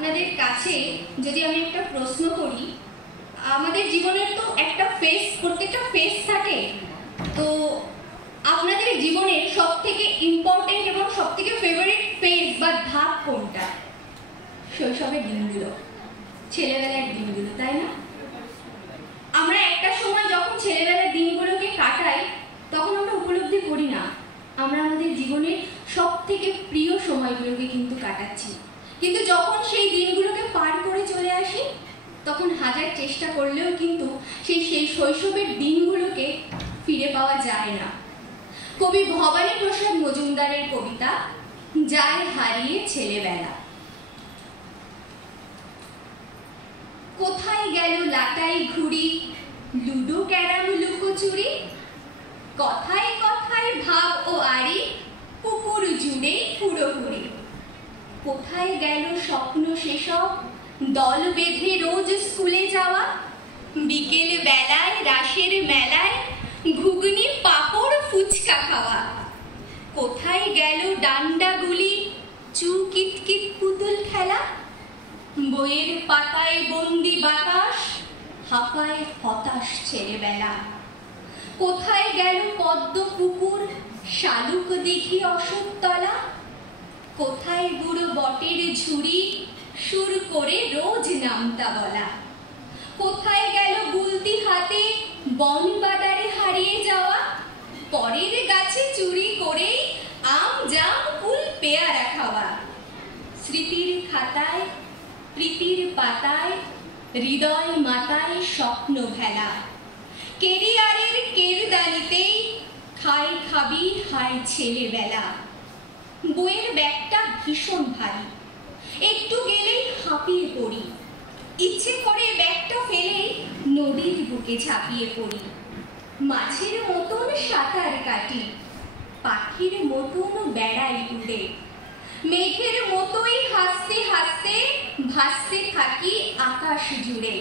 আপনাদের কাছে যদি আমি একটা প্রশ্ন করি, আমাদের জীবনের তো একটা ফেজ, প্রত্যেকটা ফেজ থাকে, তো আপনাদের জীবনের সব থেকে ইম্পর্টেন্ট এবং সব থেকে ফেভারিট ফেজ বা ধাপ কোনটা? শৈশবের দিনগুলো, ছেলেবেলার দিনগুলো, তাই না? আমরা একটা সময় যখন ছেলেবেলার দিনগুলোকে কাটাই তখন আমরা উপলব্ধি করি না আমরা আমাদের জীবনের সব থেকে প্রিয় সময়গুলোকে কিন্তু কাটাচ্ছি, কিন্তু যখন সেই দিনগুলোকে পার করে চলে আসি তখন হাজার চেষ্টা করলেও কিন্তু সেই শৈশবের দিনগুলোকে ফিরে পাওয়া যায় না। কবি ভবানী প্রসাদ মজুমদারের কবিতা যায় হারিয়ে ছেলেবেলা। কোথায় গেল লাটাই ঘুড়ি, লুডো ক্যারাম লুকোচুরি, কথায় কথায় ভাব ও আড়ি, পুকুর জুড়ে পুরোপুরি। কোথায় গেল স্বপ্ন সেসব, দল বেঁধে রোজ স্কুলে যাওয়া, বিকেল বেলায় রাসের মেলায় ঘুগনি পাঁপড় ফুচকা খাওয়া। কোথায় গেল ডান্ডা গুলি, চু কিতকিত পুতুল খেলা, বইয়ের পাতায় বন্দি বাতাস, হাঁপায় হতাশ ছেলেবেলা। কোথায় গেল পদ্ম পুকুর, শালুক দিঘি অশোকতলা, কোথায় বুড়ো বটের ঝুড়ি, সুর করে রোজ নামতা বলা। কোথায় গেল গুলতি হাতে, বন বাদারে হারিয়ে যাওয়া, পরের গাছে চুরি করে আম জাম কুল পেয়ারা খাওয়া। স্মৃতির খাতায় প্রীতির পাতায় হৃদয় মাতায় স্বপ্ন ভেলা, কেরিয়ারের কেরদানিতেই খাই খাবি হাই ছেলেবেলা। বইয়ের ব্যাগটা ভীষণ ভারী, একটু গেলেই হাঁপিয়ে পড়ি, ইচ্ছে করে ব্যাগটা ফেলেই নদীর বুকে ঝাঁপিয়ে পড়ি। মাছের মতন সাঁতার কাটি, পাখির মতন বেড়াই উড়ে, মেঘের মতোই হাসতে হাসতে ভাসতে থাকি আকাশ জুড়ে।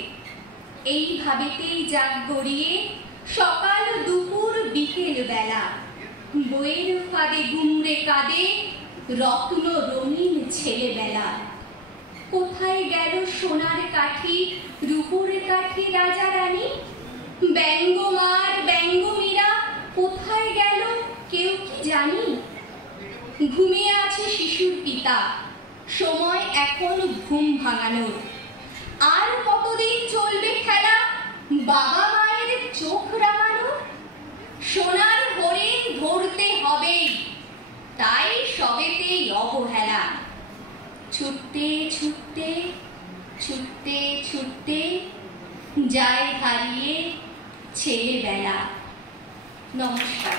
এইভাবেতেই যাক গড়িয়ে সকাল দুপুর বিকেল বেলা, বইয়ের ফাঁদে গুমরে কাঁদে রত্ন রঙিন ছেলেবেলা। কোথায় গেল সোনার কাঠি, রূপোর কাঠি রাজা রানী, ব্যঙ্গমার ব্যঙ্গমীরা কোথায় গেল কেউ কি জানি? ঘুমিয়ে আছে শিশুর পিতা, সময় এখন ঘুম ভাঙানোর। আর কতদিন চলবে খেলা, বাবা মায়ের চোখ রাঙানো? সোনার হরিণ ধরতে হবেই, তাই সবেতেই অবহেলা। ছুটতে ছুটতে ছুটতে ছুটতে যায় হারিয়ে ছেলেবেলা। নমস্কার।